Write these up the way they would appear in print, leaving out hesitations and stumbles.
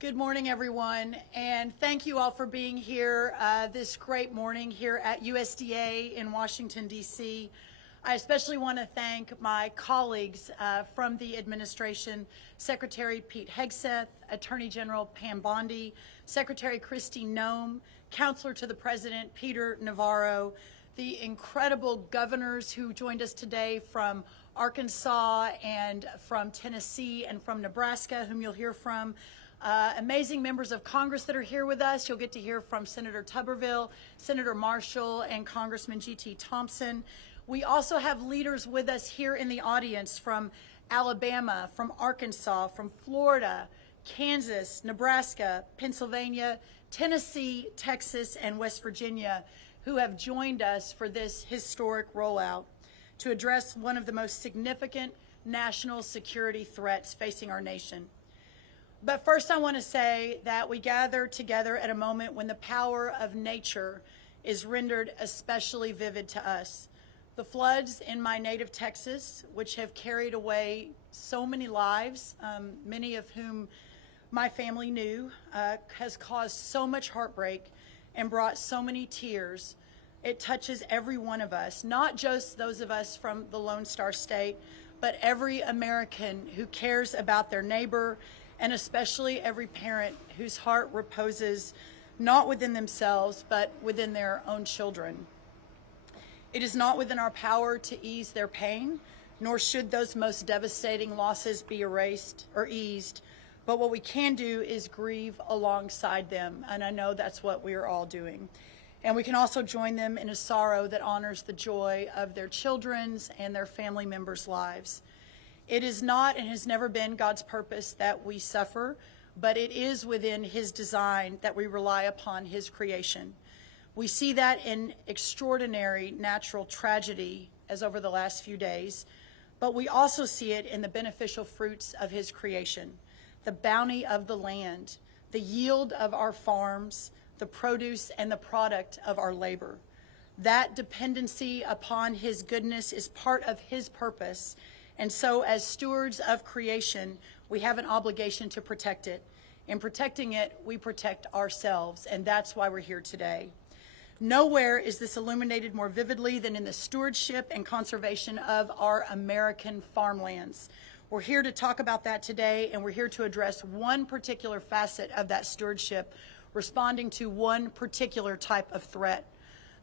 Good morning, everyone, and thank you all for being here this great morning here at USDA in Washington, D.C. I especially want to thank my colleagues from the administration, Secretary Pete Hegseth, Attorney General Pam Bondi, Secretary Kristi Noem, Counselor to the President Peter Navarro, the incredible governors who joined us today from Arkansas and from Tennessee and from Nebraska, whom you'll hear from. Amazing members of Congress that are here with us. You'll get to hear from Senator Tuberville, Senator Marshall, and Congressman G.T. Thompson. We also have leaders with us here in the audience from Alabama, from Arkansas, from Florida, Kansas, Nebraska, Pennsylvania, Tennessee, Texas, and West Virginia, who have joined us for this historic rollout to address one of the most significant national security threats facing our nation. But first, I want to say that we gather together at a moment when the power of nature is rendered especially vivid to us. The floods in my native Texas, which have carried away so many lives, many of whom my family knew, has caused so much heartbreak and brought so many tears. It touches every one of us, not just those of us from the Lone Star State, but every American who cares about their neighbor, and especially every parent whose heart reposes not within themselves, but within their own children. It is not within our power to ease their pain, nor should those most devastating losses be erased or eased, but what we can do is grieve alongside them, and I know that's what we are all doing. And we can also join them in a sorrow that honors the joy of their children's and their family members' lives. It is not and has never been God's purpose that we suffer, but it is within His design that we rely upon His creation. We see that in extraordinary natural tragedy as over the last few days, but we also see it in the beneficial fruits of His creation, the bounty of the land, the yield of our farms, the produce and the product of our labor. That dependency upon His goodness is part of His purpose. And so as stewards of creation, we have an obligation to protect it. In protecting it, we protect ourselves, and that's why we're here today. Nowhere is this illuminated more vividly than in the stewardship and conservation of our American farmlands. We're here to talk about that today, and we're here to address one particular facet of that stewardship, responding to one particular type of threat.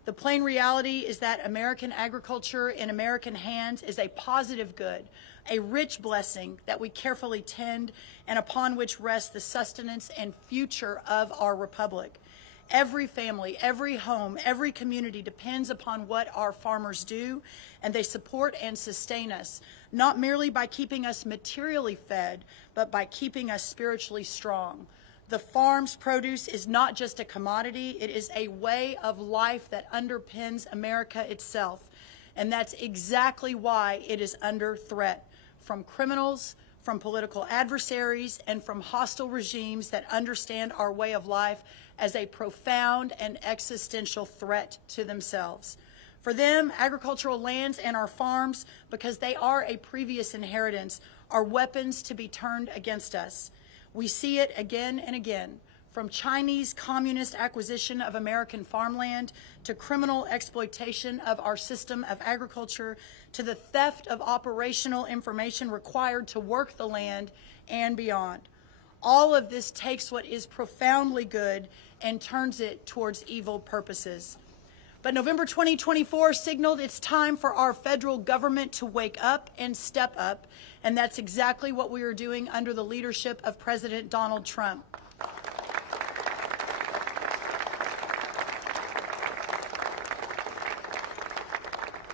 The plain reality is that American agriculture in American hands is a positive good, a rich blessing that we carefully tend and upon which rests the sustenance and future of our republic. Every family, every home, every community depends upon what our farmers do, and they support and sustain us, not merely by keeping us materially fed, but by keeping us spiritually strong. The farm's produce is not just a commodity, it is a way of life that underpins America itself. And that's exactly why it is under threat from criminals, from political adversaries, and from hostile regimes that understand our way of life as a profound and existential threat to themselves. For them, agricultural lands and our farms, because they are a previous inheritance, are weapons to be turned against us. We see it again and again, from Chinese communist acquisition of American farmland to criminal exploitation of our system of agriculture to the theft of operational information required to work the land and beyond. All of this takes what is profoundly good and turns it towards evil purposes. But November 2024 signaled it's time for our federal government to wake up and step up, and that's exactly what we are doing under the leadership of President Donald Trump.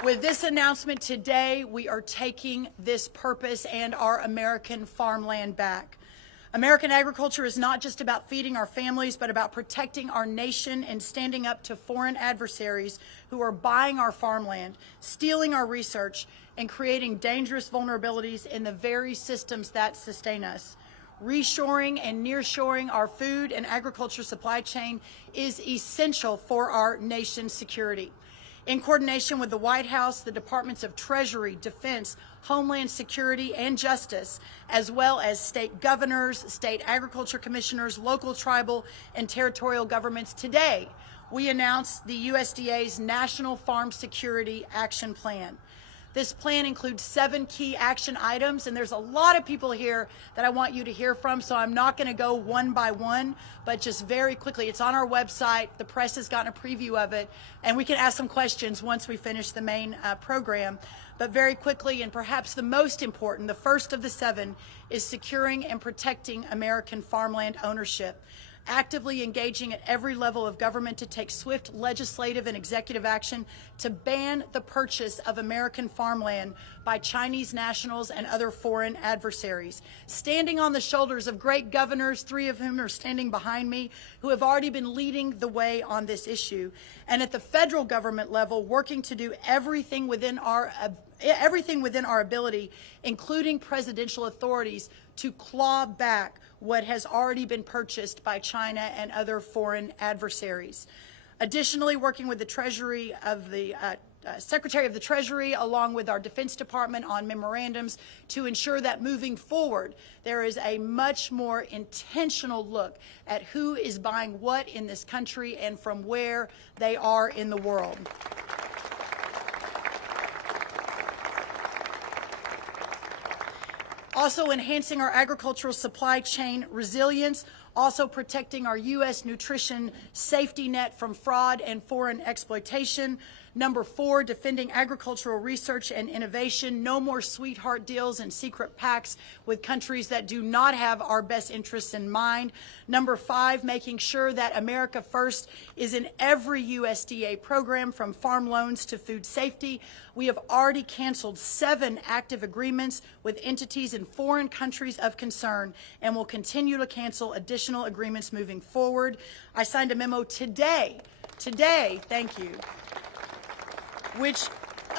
With this announcement today, we are taking this purpose and our American farmland back. American agriculture is not just about feeding our families, but about protecting our nation and standing up to foreign adversaries who are buying our farmland, stealing our research, and creating dangerous vulnerabilities in the very systems that sustain us. Reshoring and nearshoring our food and agriculture supply chain is essential for our nation's security. In coordination with the White House, the Departments of Treasury, Defense, Homeland Security, and Justice, as well as state governors, state agriculture commissioners, local, tribal, and territorial governments, today we announced the USDA's National Farm Security Action Plan. This plan includes 7 key action items, and there's a lot of people here that I want you to hear from, so I'm not going to go one by one, but just very quickly. It's on our website. The press has gotten a preview of it, and we can ask some questions once we finish the main program. But very quickly, and perhaps the most important, the first of the 7, is securing and protecting American farmland ownership. Actively engaging at every level of government to take swift legislative and executive action to ban the purchase of American farmland by Chinese nationals and other foreign adversaries. Standing on the shoulders of great governors, 3 of whom are standing behind me, who have already been leading the way on this issue. And at the federal government level, working to do everything within our ability, including presidential authorities, to claw back what has already been purchased by China and other foreign adversaries. Additionally, working with the Treasury of the Secretary of the Treasury, along with our Defense Department, on memorandums to ensure that moving forward, there is a much more intentional look at who is buying what in this country and from where they are in the world. Also enhancing our agricultural supply chain resilience, also protecting our U.S. nutrition safety net from fraud and foreign exploitation. Number 4, defending agricultural research and innovation. No more sweetheart deals and secret pacts with countries that do not have our best interests in mind. Number 5, making sure that America First is in every USDA program, from farm loans to food safety. We have already canceled 7 active agreements with entities in foreign countries of concern and will continue to cancel additional agreements moving forward. I signed a memo today, thank you, which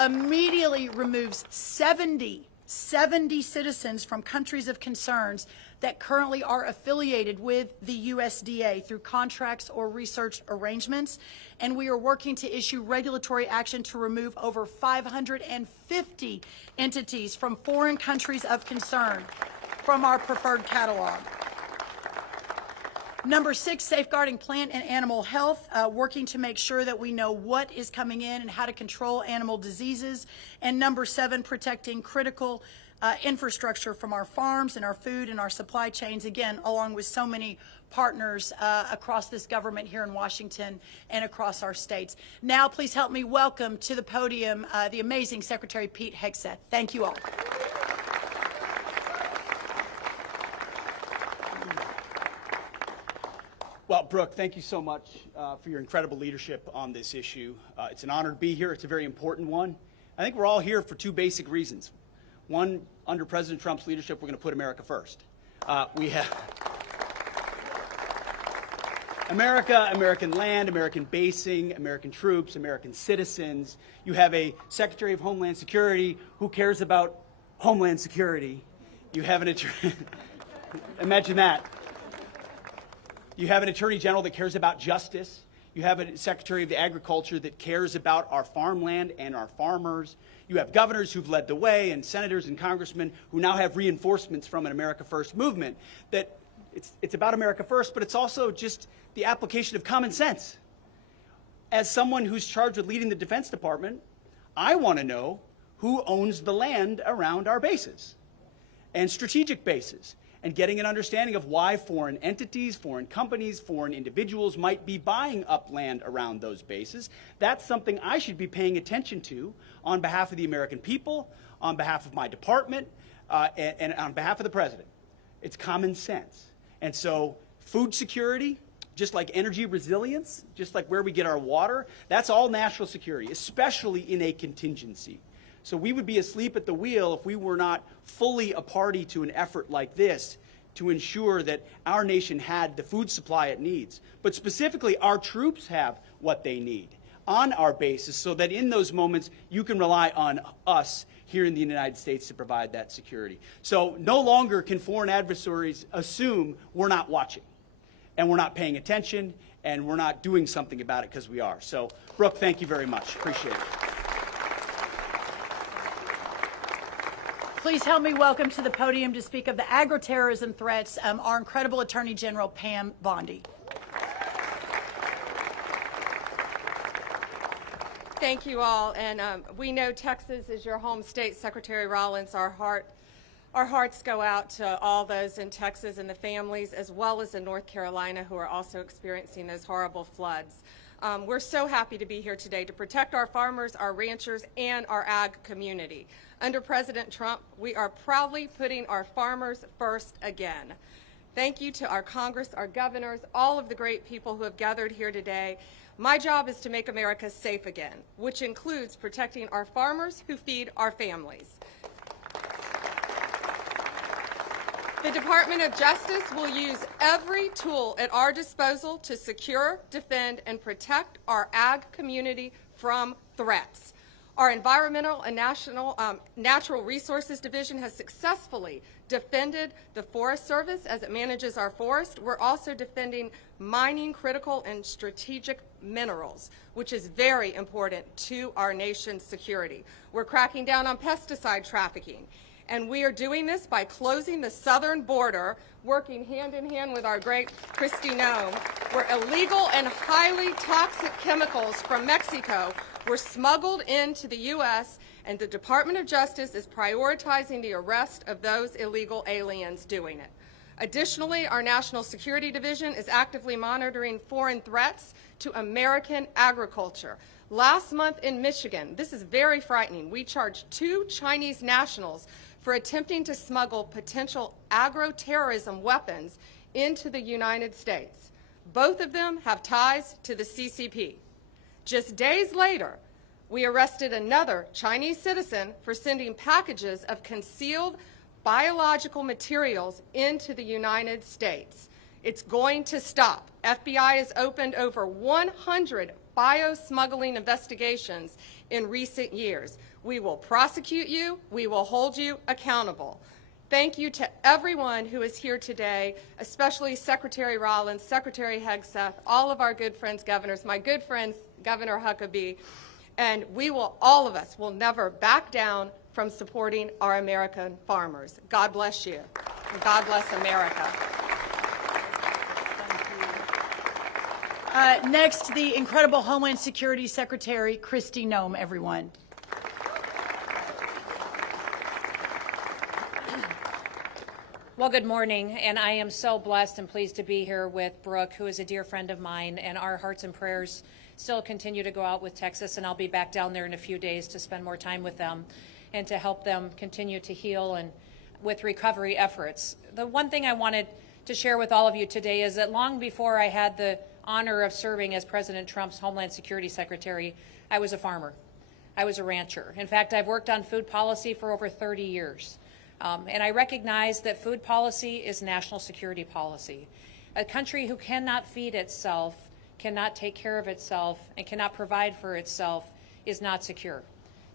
immediately removes 70 citizens from countries of concerns that currently are affiliated with the USDA through contracts or research arrangements. And we are working to issue regulatory action to remove over 550 entities from foreign countries of concern from our preferred catalog. Number 6, safeguarding plant and animal health, working to make sure that we know what is coming in and how to control animal diseases. And number 7, protecting critical infrastructure from our farms and our food and our supply chains, again, along with so many partners across this government here in Washington and across our states. Now, please help me welcome to the podium the amazing Secretary Pete Hegseth. Thank you all. Well, Brooke, thank you so much for your incredible leadership on this issue. It's an honor to be here. It's a very important one. I think we're all here for 2 basic reasons. One, under President Trump's leadership, we're going to put America first. We have America, American land, American basing, American troops, American citizens. You have a Secretary of Homeland Security who cares about Homeland Security. You have an attorney, imagine that. You have an Attorney General that cares about justice. You have a Secretary of the Agriculture that cares about our farmland and our farmers. You have governors who've led the way, and senators and congressmen who now have reinforcements from an America First movement that it's about America First, but it's also just the application of common sense. As someone who's charged with leading the Defense Department, I want to know who owns the land around our bases and strategic bases, and getting an understanding of why foreign entities, foreign companies, foreign individuals might be buying up land around those bases. That's something I should be paying attention to on behalf of the American people, on behalf of my department, and on behalf of the president. It's common sense. And so food security, just like energy resilience, just like where we get our water, that's all national security, especially in a contingency. So we would be asleep at the wheel if we were not fully a party to an effort like this to ensure that our nation had the food supply it needs. But specifically, our troops have what they need on our bases, so that in those moments you can rely on us here in the United States to provide that security. So no longer can foreign adversaries assume we're not watching and we're not paying attention and we're not doing something about it because we are. So, Brooke, thank you very much. Appreciate it. Please help me welcome to the podium to speak of the agri-terrorism threats our incredible Attorney General Pam Bondi. Thank you all, and we know Texas is your home state. Secretary Rollins, our hearts go out to all those in Texas and the families, as well as in North Carolina, who are also experiencing those horrible floods. We're so happy to be here today to protect our farmers, our ranchers, and our ag community. Under President Trump, we are proudly putting our farmers first again. Thank you to our Congress, our governors, all of the great people who have gathered here today. My job is to make America safe again, which includes protecting our farmers who feed our families. The Department of Justice will use every tool at our disposal to secure, defend, and protect our ag community from threats. Our Environmental and Natural Resources Division has successfully defended the Forest Service as it manages our forest. We're also defending mining critical and strategic minerals, which is very important to our nation's security. We're cracking down on pesticide trafficking. And we are doing this by closing the southern border, working hand in hand with our great Kristi Noem, where illegal and highly toxic chemicals from Mexico were smuggled into the U.S., and the Department of Justice is prioritizing the arrest of those illegal aliens doing it. Additionally, our National Security Division is actively monitoring foreign threats to American agriculture. Last month in Michigan, this is very frightening, we charged 2 Chinese nationals for attempting to smuggle potential agro-terrorism weapons into the United States. Both of them have ties to the CCP. Just days later, we arrested another Chinese citizen for sending packages of concealed biological materials into the United States. It's going to stop. FBI has opened over 100 bio-smuggling investigations in recent years. We will prosecute you. We will hold you accountable. Thank you to everyone who is here today, especially Secretary Rollins, Secretary Hegseth, all of our good friends, governors, my good friends, Governor Huckabee, and we will, all of us, will never back down from supporting our American farmers. God bless you, and God bless America. Next, the incredible Homeland Security Secretary, Kristi Noem, everyone. Well, good morning, and I am so blessed and pleased to be here with Brooke, who is a dear friend of mine, and our hearts and prayers still continue to go out with Texas, and I'll be back down there in a few days to spend more time with them and to help them continue to heal and with recovery efforts. The one thing I wanted to share with all of you today is that long before I had the honor of serving as President Trump's Homeland Security Secretary, I was a farmer. I was a rancher. In fact, I've worked on food policy for over 30 years. And I recognize that food policy is national security policy. A country who cannot feed itself, cannot take care of itself, and cannot provide for itself is not secure.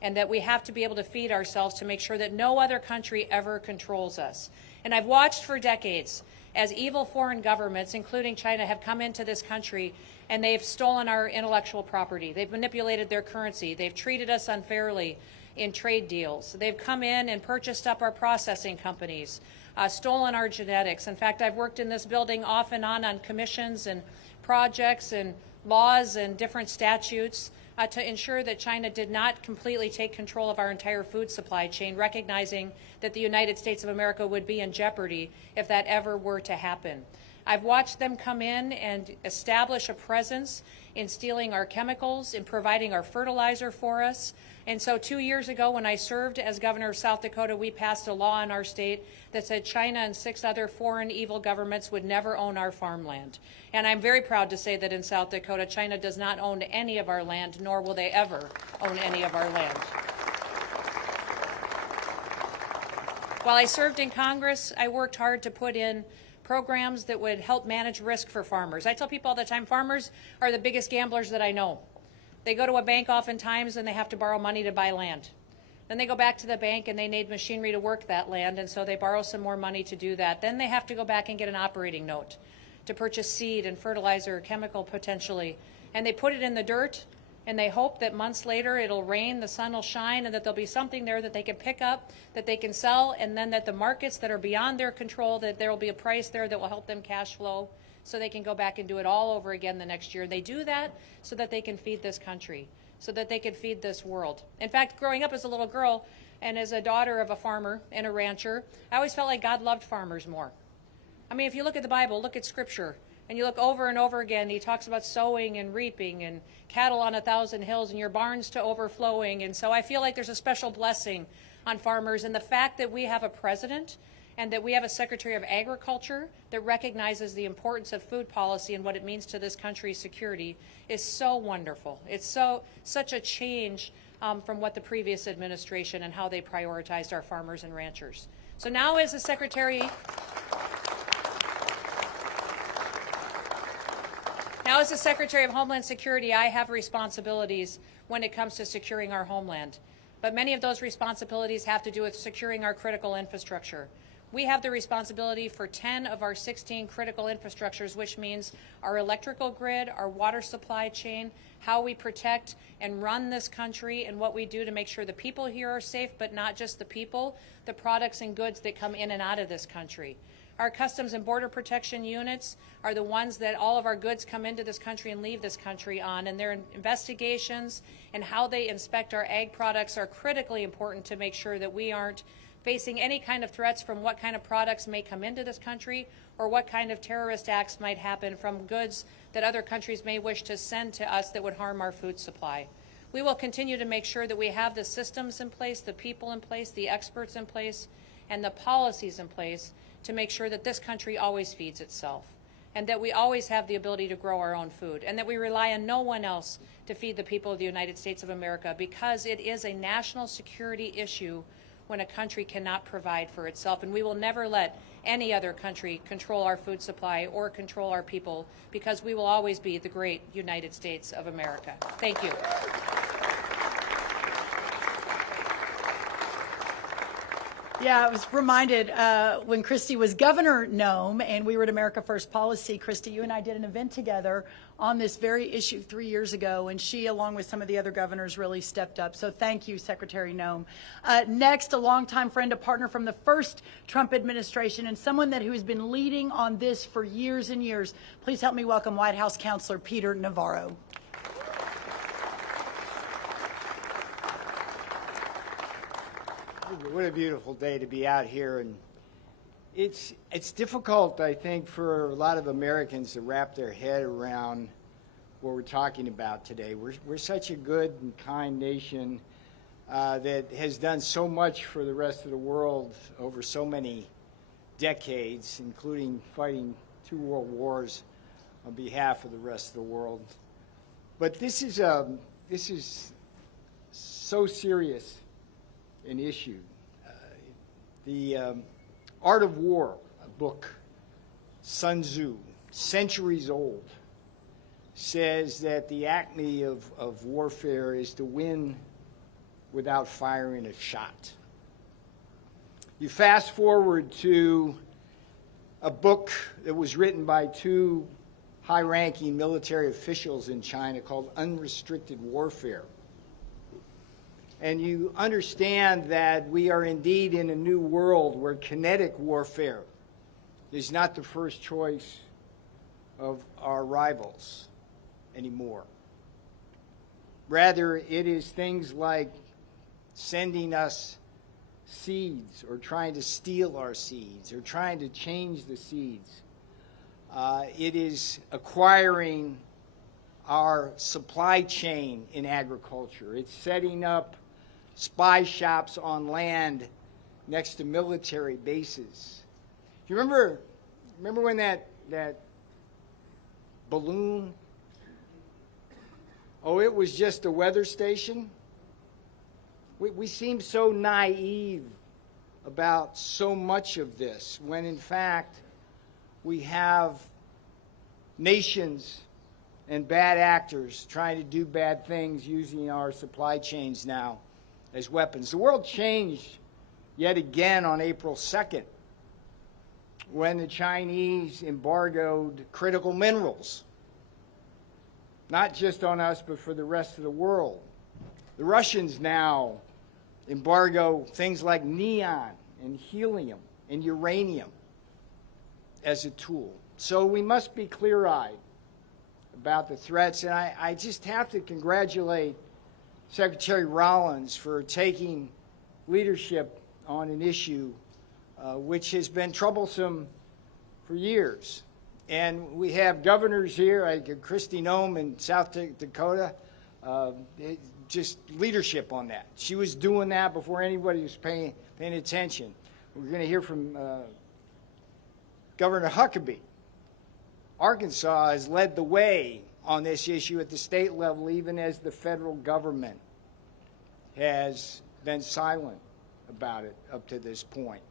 And that we have to be able to feed ourselves to make sure that no other country ever controls us. And I've watched for decades as evil foreign governments, including China, have come into this country and they've stolen our intellectual property. They've manipulated their currency. They've treated us unfairly in trade deals. They've come in and purchased up our processing companies, stolen our genetics. In fact, I've worked in this building off and on commissions and projects and laws and different statutes to ensure that China did not completely take control of our entire food supply chain, recognizing that the United States of America would be in jeopardy if that ever were to happen. I've watched them come in and establish a presence in stealing our chemicals, in providing our fertilizer for us. And so 2 years ago, when I served as governor of South Dakota, we passed a law in our state that said China and 6 other foreign evil governments would never own our farmland. And I'm very proud to say that in South Dakota, China does not own any of our land, nor will they ever own any of our land. While I served in Congress, I worked hard to put in programs that would help manage risk for farmers. I tell people all the time, farmers are the biggest gamblers that I know. They go to a bank oftentimes and they have to borrow money to buy land. Then they go back to the bank and they need machinery to work that land, and so they borrow some more money to do that. Then they have to go back and get an operating note to purchase seed and fertilizer, chemical potentially, and they put it in the dirt, and they hope that months later it'll rain, the sun will shine, and that there'll be something there that they can pick up, that they can sell, and then that the markets that are beyond their control, that there will be a price there that will help them cash flow so they can go back and do it all over again the next year. They do that so that they can feed this country, so that they can feed this world. In fact, growing up as a little girl and as a daughter of a farmer and a rancher, I always felt like God loved farmers more. I mean, if you look at the Bible, look at Scripture, and you look over and over again, he talks about sowing and reaping and cattle on 1,000 hills and your barns to overflowing. And so I feel like there's a special blessing on farmers. And the fact that we have a president and that we have a Secretary of Agriculture that recognizes the importance of food policy and what it means to this country's security is so wonderful. It's such a change from what the previous administration and how they prioritized our farmers and ranchers. So now as the Secretary of Homeland Security, I have responsibilities when it comes to securing our homeland. But many of those responsibilities have to do with securing our critical infrastructure. We have the responsibility for 10 of our 16 critical infrastructures, which means our electrical grid, our water supply chain, how we protect and run this country, and what we do to make sure the people here are safe, but not just the people, the products and goods that come in and out of this country. Our Customs and Border Protection units are the ones that all of our goods come into this country and leave this country on, and their investigations and how they inspect our ag products are critically important to make sure that we aren't facing any kind of threats from what kind of products may come into this country or what kind of terrorist acts might happen from goods that other countries may wish to send to us that would harm our food supply. We will continue to make sure that we have the systems in place, the people in place, the experts in place, and the policies in place to make sure that this country always feeds itself, and that we always have the ability to grow our own food, and that we rely on no one else to feed the people of the United States of America, because it is a national security issue when a country cannot provide for itself. And we will never let any other country control our food supply or control our people, because we will always be the great United States of America. Thank you. Yeah, I was reminded when Kristi was Governor Noem and we were at America First Policy, Kristi, you and I did an event together on this very issue 3 years ago, and she, along with some of the other governors, really stepped up. So thank you, Secretary Noem. Next, a longtime friend, a partner from the first Trump administration, and someone who has been leading on this for years and years. Please help me welcome White House Counselor Peter Navarro. What a beautiful day to be out here, and it's difficult, I think, for a lot of Americans to wrap their head around what we're talking about today. We're such a good and kind nation that has done so much for the rest of the world over so many decades, including fighting 2 world wars on behalf of the rest of the world. But this is so serious an issue. The Art of War, a book, Sun Tzu, centuries old, says that the acme of warfare is to win without firing a shot. You fast forward to a book that was written by 2 high-ranking military officials in China called Unrestricted Warfare. And you understand that we are indeed in a new world where kinetic warfare is not the first choice of our rivals anymore. Rather, it is things like sending us seeds or trying to steal our seeds or trying to change the seeds. It is acquiring our supply chain in agriculture. It's setting up spy shops on land next to military bases. You remember when that balloon, it was just a weather station? We seem so naive about so much of this, when in fact we have nations and bad actors trying to do bad things using our supply chains now as weapons. The world changed yet again on April 2nd when the Chinese embargoed critical minerals, not just on us, but for the rest of the world. The Russians now embargo things like neon and helium and uranium as a tool. So we must be clear-eyed about the threats, and I just have to congratulate Secretary Rollins for taking leadership on an issue which has been troublesome for years. And we have governors here, like Kristi Noem in South Dakota, just leadership on that. She was doing that before anybody was paying attention. We're going to hear from Governor Huckabee. Arkansas has led the way on this issue at the state level, even as the federal government has been silent about it up to this point.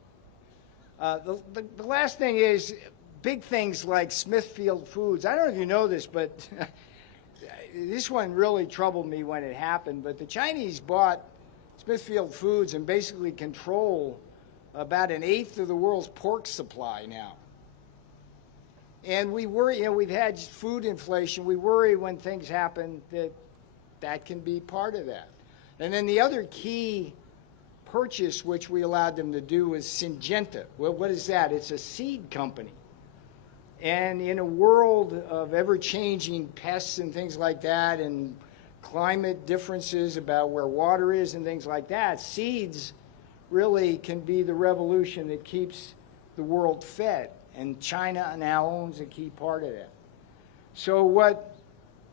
The last thing is big things like Smithfield Foods. I don't know if you know this, but this one really troubled me when it happened. But the Chinese bought Smithfield Foods and basically control about 1/8 of the world's pork supply now. And we worry, we've had food inflation. We worry when things happen that can be part of that. And then the other key purchase which we allowed them to do was Syngenta. Well, what is that? It's a seed company. And in a world of ever-changing pests and things like that, and climate differences about where water is and things like that, seeds really can be the revolution that keeps the world fed. And China now owns a key part of that. So what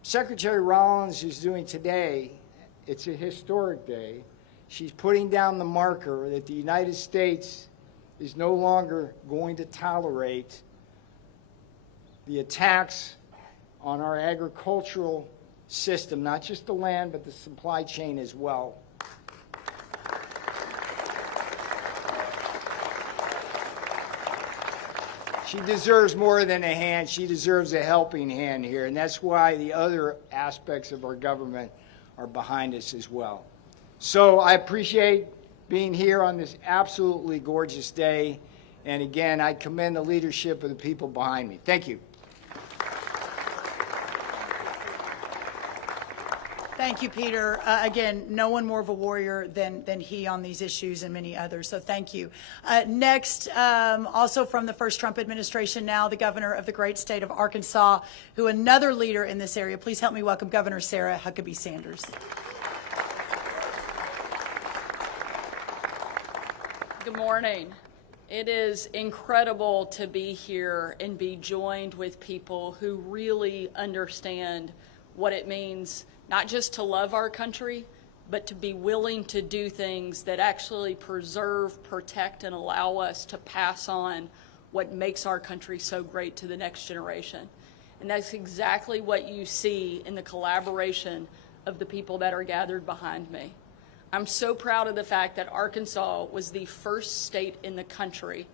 Secretary Rollins is doing today, it's a historic day. She's putting down the marker that the United States is no longer going to tolerate the attacks on our agricultural system, not just the land, but the supply chain as well. She deserves more than a hand. She deserves a helping hand here, and that's why the other aspects of our government are behind us as well. So I appreciate being here on this absolutely gorgeous day, and again, I commend the leadership of the people behind me. Thank you. Thank you, Peter. Again, no one more of a warrior than he on these issues and many others, so thank you. Next, also from the first Trump administration, now the governor of the great state of Arkansas, who another leader in this area. Please help me welcome Governor Sarah Huckabee Sanders. Good morning. It is incredible to be here and be joined with people who really understand what it means not just to love our country, but to be willing to do things that actually preserve, protect, and allow us to pass on what makes our country so great to the next generation. And that's exactly what you see in the collaboration of the people that are gathered behind me. I'm so proud of the fact that Arkansas was the first state in the country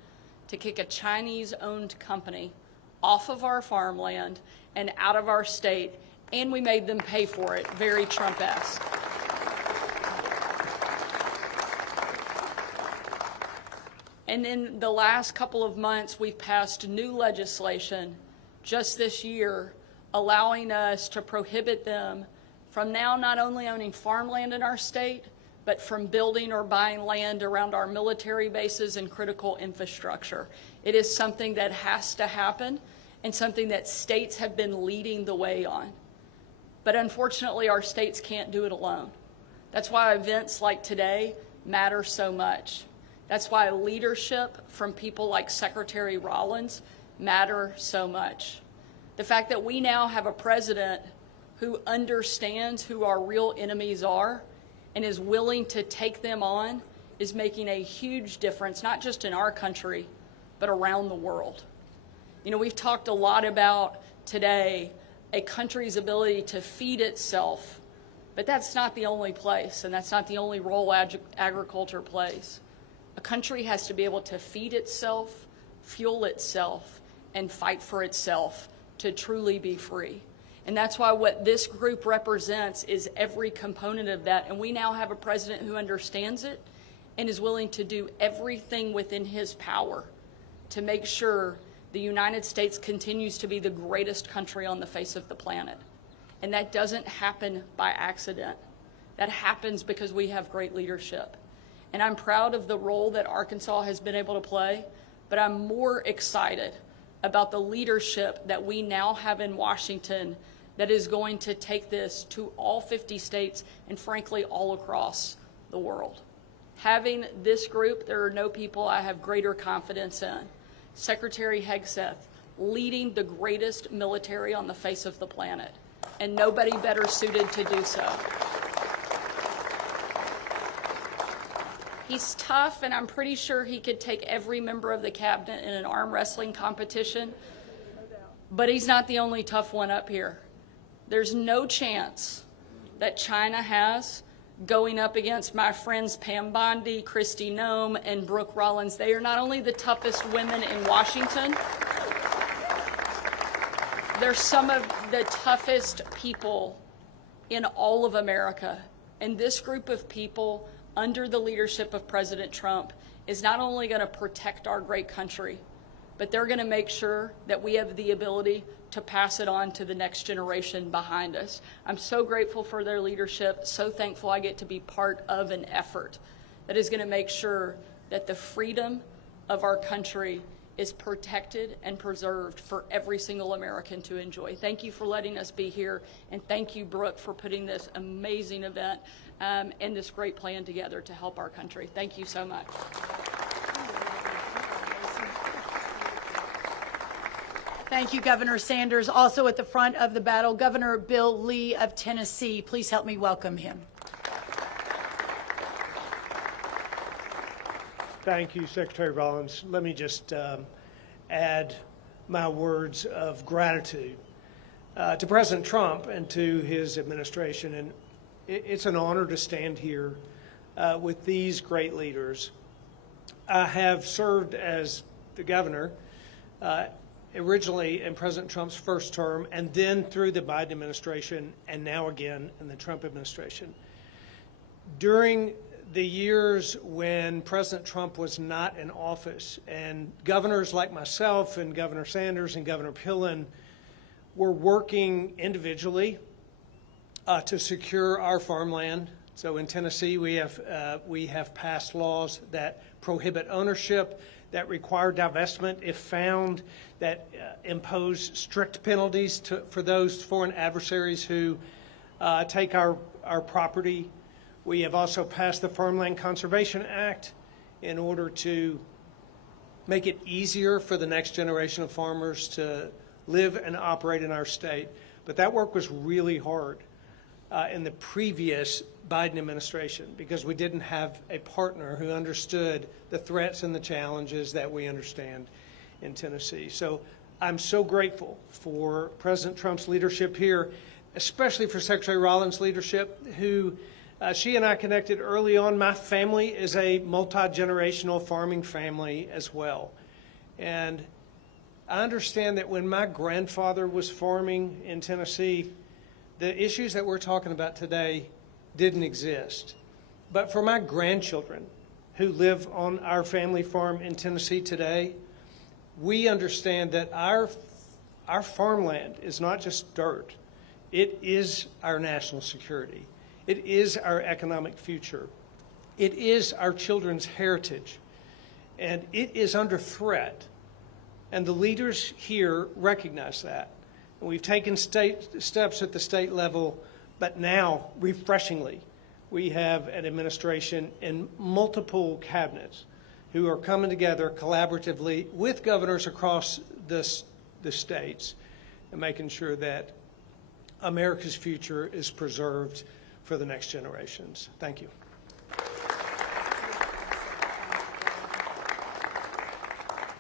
to kick a Chinese-owned company off of our farmland and out of our state, and we made them pay for it, very Trump-esque. And in the last couple of months, we've passed new legislation just this year allowing us to prohibit them from now not only owning farmland in our state, but from building or buying land around our military bases and critical infrastructure. It is something that has to happen and something that states have been leading the way on. But unfortunately, our states can't do it alone. That's why events like today matter so much. That's why leadership from people like Secretary Rollins matter so much. The fact that we now have a president who understands who our real enemies are and is willing to take them on is making a huge difference, not just in our country, but around the world. You know, we've talked a lot about today a country's ability to feed itself, but that's not the only place, and that's not the only role agriculture plays. A country has to be able to feed itself, fuel itself, and fight for itself to truly be free. And that's why what this group represents is every component of that. And we now have a president who understands it and is willing to do everything within his power to make sure the United States continues to be the greatest country on the face of the planet. And that doesn't happen by accident. That happens because we have great leadership. And I'm proud of the role that Arkansas has been able to play, but I'm more excited about the leadership that we now have in Washington that is going to take this to all 50 states and frankly all across the world. Having this group, there are no people I have greater confidence in. Secretary Hegseth leading the greatest military on the face of the planet, and nobody better suited to do so. He's tough, and I'm pretty sure he could take every member of the cabinet in an arm wrestling competition, but he's not the only tough one up here. There's no chance that China has going up against my friends Pam Bondi, Kristi, Noem, and Brooke Rollins. They are not only the toughest women in Washington, they're some of the toughest people in all of America. And this group of people, under the leadership of President Trump, is not only going to protect our great country, but they're going to make sure that we have the ability to pass it on to the next generation behind us. I'm so grateful for their leadership, so thankful I get to be part of an effort that is going to make sure that the freedom of our country is protected and preserved for every single American to enjoy. Thank you for letting us be here, and thank you, Brooke, for putting this amazing event and this great plan together to help our country. Thank you so much. Thank you, Governor Sanders. Also at the front of the battle, Governor Bill Lee of Tennessee. Please help me welcome him. Thank you, Secretary Rollins. Let me just add my words of gratitude to President Trump and to his administration. And it's an honor to stand here with these great leaders. I have served as the governor originally in President Trump's first term, and then through the Biden administration, and now again in the Trump administration. During the years when President Trump was not in office, and governors like myself and Governor Sanders and Governor Pillen were working individually to secure our farmland. So in Tennessee, we have passed laws that prohibit ownership, that require divestment if found, that impose strict penalties for those foreign adversaries who take our property. We have also passed the Farmland Conservation Act in order to make it easier for the next generation of farmers to live and operate in our state. But that work was really hard in the previous Biden administration because we didn't have a partner who understood the threats and the challenges that we understand in Tennessee. So I'm so grateful for President Trump's leadership here, especially for Secretary Rollins' leadership, who she and I connected early on. My family is a multi-generational farming family as well. And I understand that when my grandfather was farming in Tennessee, the issues that we're talking about today didn't exist. But for my grandchildren who live on our family farm in Tennessee today, we understand that our farmland is not just dirt. It is our national security. It is our economic future. It is our children's heritage. And it is under threat. And the leaders here recognize that. And we've taken steps at the state level, but now, refreshingly, we have an administration and multiple cabinets who are coming together collaboratively with governors across the states and making sure that America's future is preserved for the next generations. Thank you.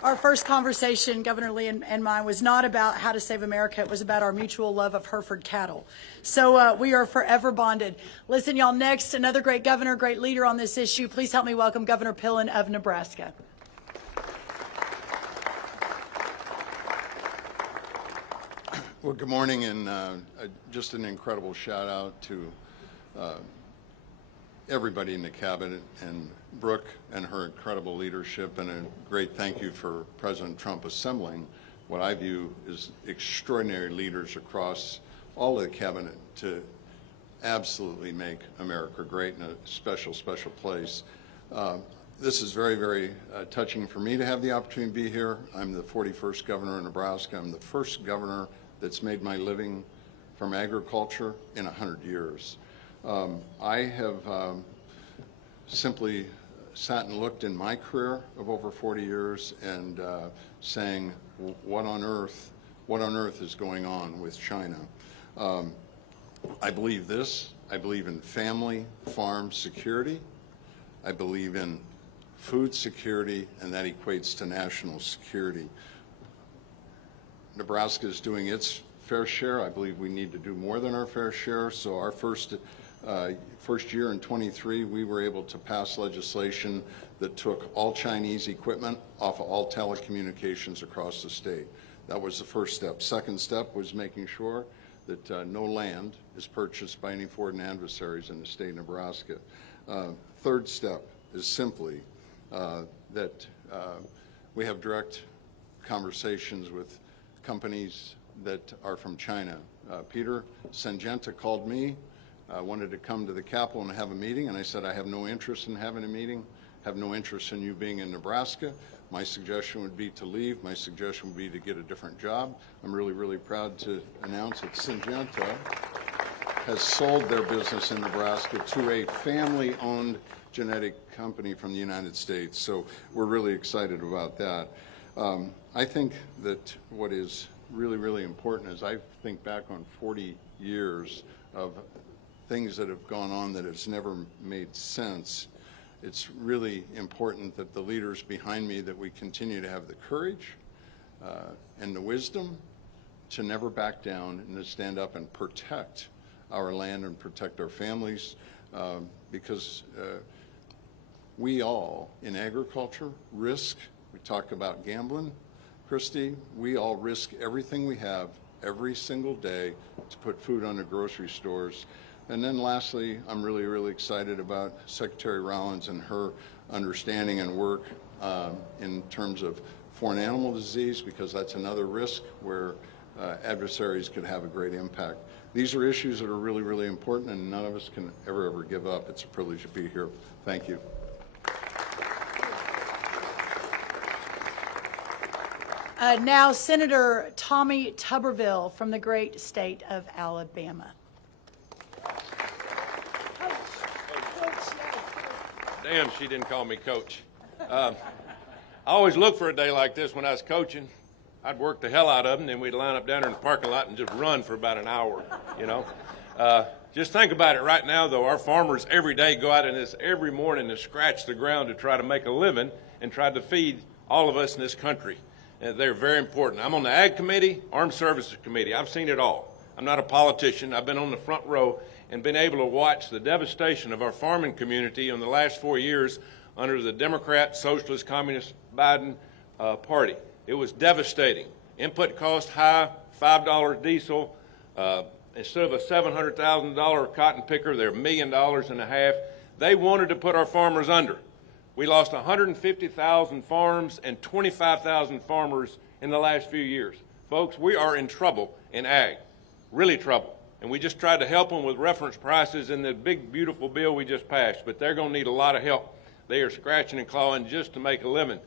Our first conversation, Governor Lee and mine, was not about how to save America. It was about our mutual love of Hereford cattle. So we are forever bonded. Listen, y'all, next, another great governor, great leader on this issue. Please help me welcome Governor Pillen of Nebraska. Well, good morning, and just an incredible shout out to everybody in the cabinet and Brooke and her incredible leadership, and a great thank you for President Trump assembling what I view as extraordinary leaders across all of the cabinet to absolutely make America great in a special, special place. This is very, very touching for me to have the opportunity to be here. I'm the 41st governor of Nebraska. I'm the first governor that's made my living from agriculture in 100 years. I have simply sat and looked in my career of over 40 years and saying, what on earth is going on with China? I believe this. I believe in family farm security. I believe in food security, and that equates to national security. Nebraska is doing its fair share. I believe we need to do more than our fair share. So our first year in 23, we were able to pass legislation that took all Chinese equipment off of all telecommunications across the state. That was the first step. Second step was making sure that no land is purchased by any foreign adversaries in the state of Nebraska. Third step is simply that we have direct conversations with companies that are from China. Peter Syngenta called me, wanted to come to the Capitol and have a meeting, and I said, I have no interest in having a meeting, have no interest in you being in Nebraska. My suggestion would be to leave. My suggestion would be to get a different job. I'm really, really proud to announce that Syngenta has sold their business in Nebraska to a family-owned genetic company from the United States. So we're really excited about that. I think that what is really, really important is I think back on 40 years of things that have gone on that has never made sense. It's really important that the leaders behind me, that we continue to have the courage and the wisdom to never back down and to stand up and protect our land and protect our families, because we all in agriculture risk. We talk about gambling, Kristi. We all risk everything we have every single day to put food on the grocery stores. And then lastly, I'm really, really excited about Secretary Rollins and her understanding and work in terms of foreign animal disease, because that's another risk where adversaries could have a great impact. These are issues that are really, really important, and none of us can ever give up. It's a privilege to be here. Thank you. Now, Senator Tommy Tuberville from the great state of Alabama. Damn, she didn't call me coach. I always look for a day like this when I was coaching. I'd work the hell out of them, then we'd line up down there in the parking lot and just run for about an hour, you know. Just think about it right now, though. Our farmers every day go out in this every morning to scratch the ground to try to make a living and try to feed all of us in this country. And they're very important. I'm on the Ag Committee, Armed Services Committee. I've seen it all. I'm not a politician. I've been on the front row and been able to watch the devastation of our farming community in the last 4 years under the Democrat, Socialist, Communist Biden party. It was devastating. Input cost high, $5 diesel. Instead of a $700,000 cotton picker, they're $1.5 million. They wanted to put our farmers under. We lost 150,000 farms and 25,000 farmers in the last few years. Folks, we are in trouble in ag, really trouble. And we just tried to help them with reference prices in the big, beautiful bill we just passed, but they're going to need a lot of help. They are scratching and clawing just to make a living.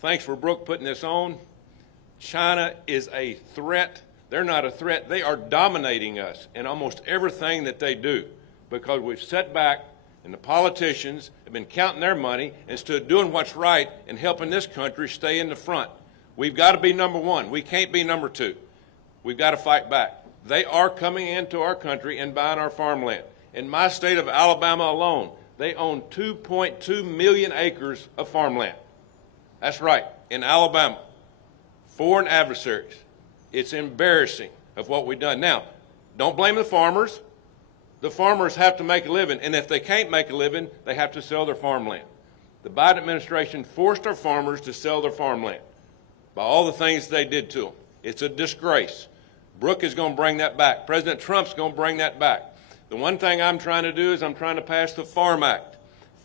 Thanks for Brooke putting this on. China is a threat. They're not a threat. They are dominating us in almost everything that they do, because we've set back and the politicians have been counting their money instead of doing what's right and helping this country stay in the front. We've got to be number one. We can't be number two. We've got to fight back. They are coming into our country and buying our farmland. In my state of Alabama alone, they own 2.2 million acres of farmland. That's right, in Alabama. Foreign adversaries. It's embarrassing of what we've done. Now, don't blame the farmers. The farmers have to make a living, and if they can't make a living, they have to sell their farmland. The Biden administration forced our farmers to sell their farmland by all the things they did to them. It's a disgrace. Brooke is going to bring that back. President Trump's going to bring that back. The one thing I'm trying to do is I'm trying to pass the Farm Act.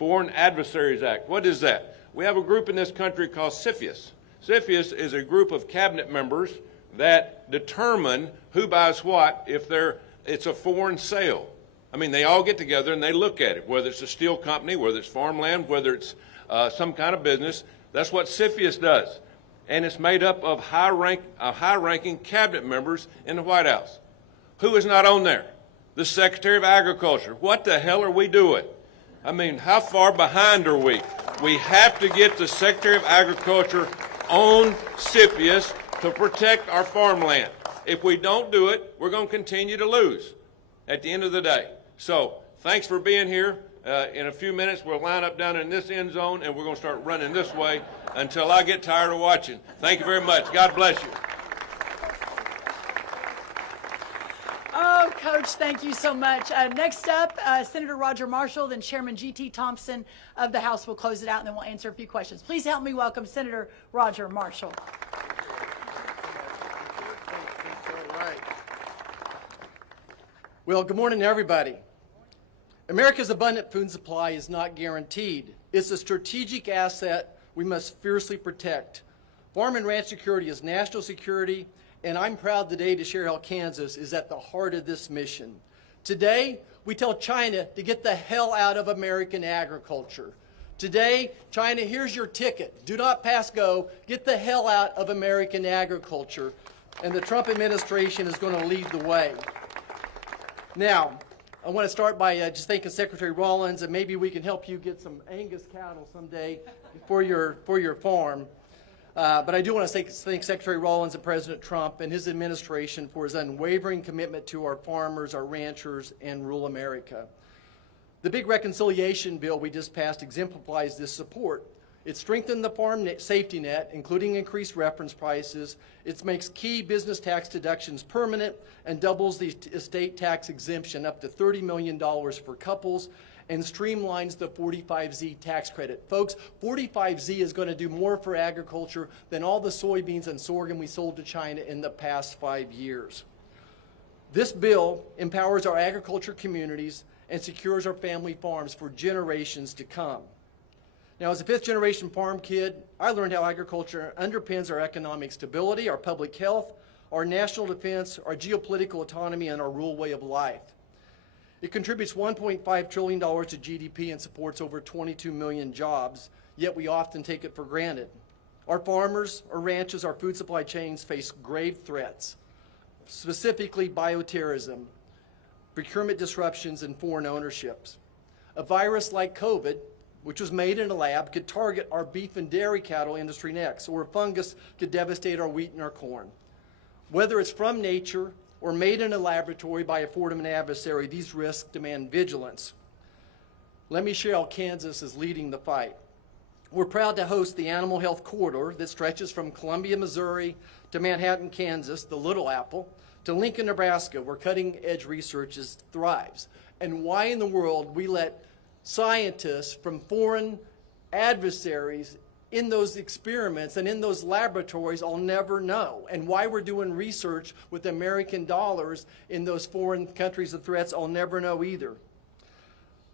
Foreign Adversaries Act. What is that? We have a group in this country called CFIUS. CFIUS is a group of cabinet members that determine who buys what if it's a foreign sale. I mean, they all get together and they look at it, whether it's a steel company, whether it's farmland, whether it's some kind of business. That's what CFIUS does. And it's made up of high-ranking cabinet members in the White House. Who is not on there? The Secretary of Agriculture. What the hell are we doing? I mean, how far behind are we? We have to get the Secretary of Agriculture on CFIUS to protect our farmland. If we don't do it, we're going to continue to lose at the end of the day. So thanks for being here. In a few minutes, we'll line up down in this end zone, and we're going to start running this way until I get tired of watching. Thank you very much. God bless you. Oh, Coach, thank you so much. Next up, Senator Roger Marshall, then Chairman G.T. Thompson of the House will close it out, and then we'll answer a few questions. Please help me welcome Senator Roger Marshall. All right. Well, good morning, everybody. America's abundant food supply is not guaranteed. It's a strategic asset we must fiercely protect. Farm and ranch security is national security, and I'm proud today to share how Kansas is at the heart of this mission. Today, we tell China to get the hell out of American agriculture. Today, China, here's your ticket. Do not pass go. Get the hell out of American agriculture. And the Trump administration is going to lead the way. Now, I want to start by just thanking Secretary Rollins, and maybe we can help you get some Angus cattle someday for your farm. But I do want to thank Secretary Rollins and President Trump and his administration for his unwavering commitment to our farmers, our ranchers, and rural America. The big reconciliation bill we just passed exemplifies this support. It strengthened the farm safety net, including increased reference prices. It makes key business tax deductions permanent and doubles the estate tax exemption up to $30 million for couples and streamlines the 45Z tax credit. Folks, 45Z is going to do more for agriculture than all the soybeans and sorghum we sold to China in the past 5 years. This bill empowers our agriculture communities and secures our family farms for generations to come. Now, as a fifth-generation farm kid, I learned how agriculture underpins our economic stability, our public health, our national defense, our geopolitical autonomy, and our rural way of life. It contributes $1.5 trillion to GDP and supports over 22 million jobs, yet we often take it for granted. Our farmers, our ranches, our food supply chains face grave threats, specifically bioterrorism, procurement disruptions, and foreign ownerships. A virus like COVID, which was made in a lab, could target our beef and dairy cattle industry next, or a fungus could devastate our wheat and our corn. Whether it's from nature or made in a laboratory by a foreign adversary, these risks demand vigilance. Let me share how Kansas is leading the fight. We're proud to host the Animal Health Corridor that stretches from Columbia, Missouri to Manhattan, Kansas, the Little Apple, to Lincoln, Nebraska, where cutting-edge research thrives. And why in the world we let scientists from foreign adversaries in those experiments and in those laboratories, I'll never know. And why we're doing research with American dollars in those foreign countries of threats, I'll never know either.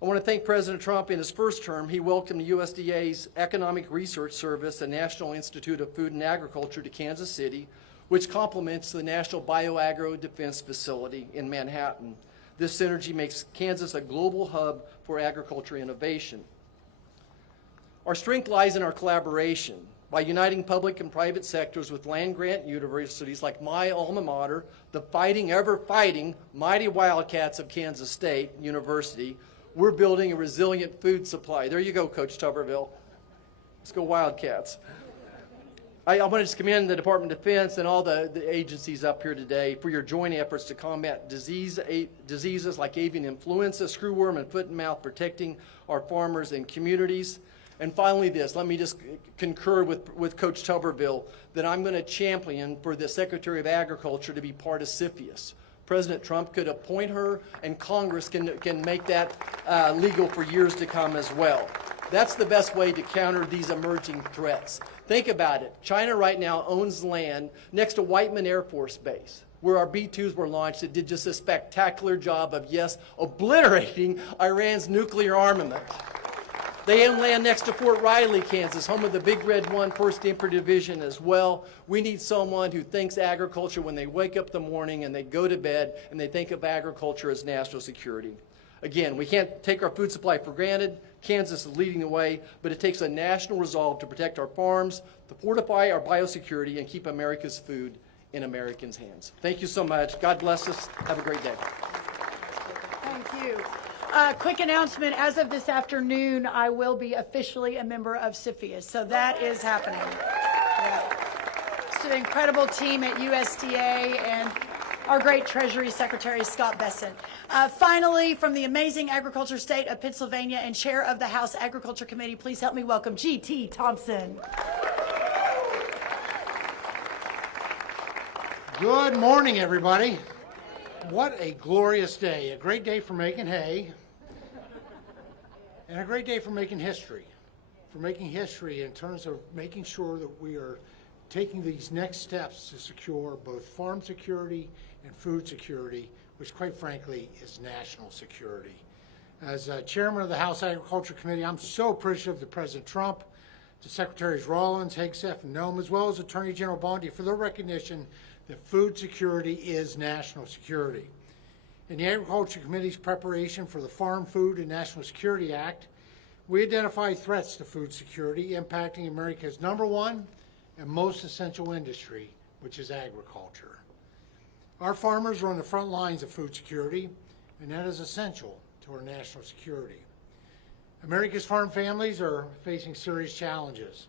I want to thank President Trump. In his first term, he welcomed USDA's Economic Research Service and National Institute of Food and Agriculture to Kansas City, which complements the National Bioagro Defense Facility in Manhattan. This synergy makes Kansas a global hub for agriculture innovation. Our strength lies in our collaboration. By uniting public and private sectors with land-grant universities like my alma mater, the fighting, ever-fighting, mighty Wildcats of Kansas State University, we're building a resilient food supply. There you go, Coach Tuberville. Let's go Wildcats. I want to just commend the Department of Defense and all the agencies up here today for your joint efforts to combat diseases like avian influenza, screwworm, and foot and mouth, protecting our farmers and communities. And finally this, let me just concur with Coach Tuberville that I'm going to champion for the Secretary of Agriculture to be part of CFIUS. President Trump could appoint her, and Congress can make that legal for years to come as well. That's the best way to counter these emerging threats. Think about it. China right now owns land next to Whiteman Air Force Base, where our B-2s were launched. It did just a spectacular job of, yes, obliterating Iran's nuclear armament. They own land next to Fort Riley, Kansas, home of the Big Red 1 1st Infantry Division as well. We need someone who thinks agriculture when they wake up in the morning and they go to bed and they think of agriculture as national security. Again, we can't take our food supply for granted. Kansas is leading the way, but it takes a national resolve to protect our farms, to fortify our biosecurity, and keep America's food in Americans' hands. Thank you so much. God bless us. Have a great day. Thank you. Quick announcement, as of this afternoon, I will be officially a member of CFIUS, so that is happening. Yeah. It's an incredible team at USDA and our great Treasury Secretary, Scott Besson. Finally, from the amazing agriculture state of Pennsylvania and chair of the House Agriculture Committee, please help me welcome G.T. Thompson. Good morning, everybody. What a glorious day. A great day for making hay, and a great day for making history. For making history in terms of making sure that we are taking these next steps to secure both farm security and food security, which quite frankly is national security. As chairman of the House Agriculture Committee, I'm so appreciative to President Trump, to Secretaries Rollins, Hegseth, and Noem, as well as Attorney General Bondi for their recognition that food security is national security. In the Agriculture Committee's preparation for the Farm, Food, and National Security Act, we identified threats to food security impacting America's #1 and most essential industry, which is agriculture. Our farmers are on the front lines of food security, and that is essential to our national security. America's farm families are facing serious challenges,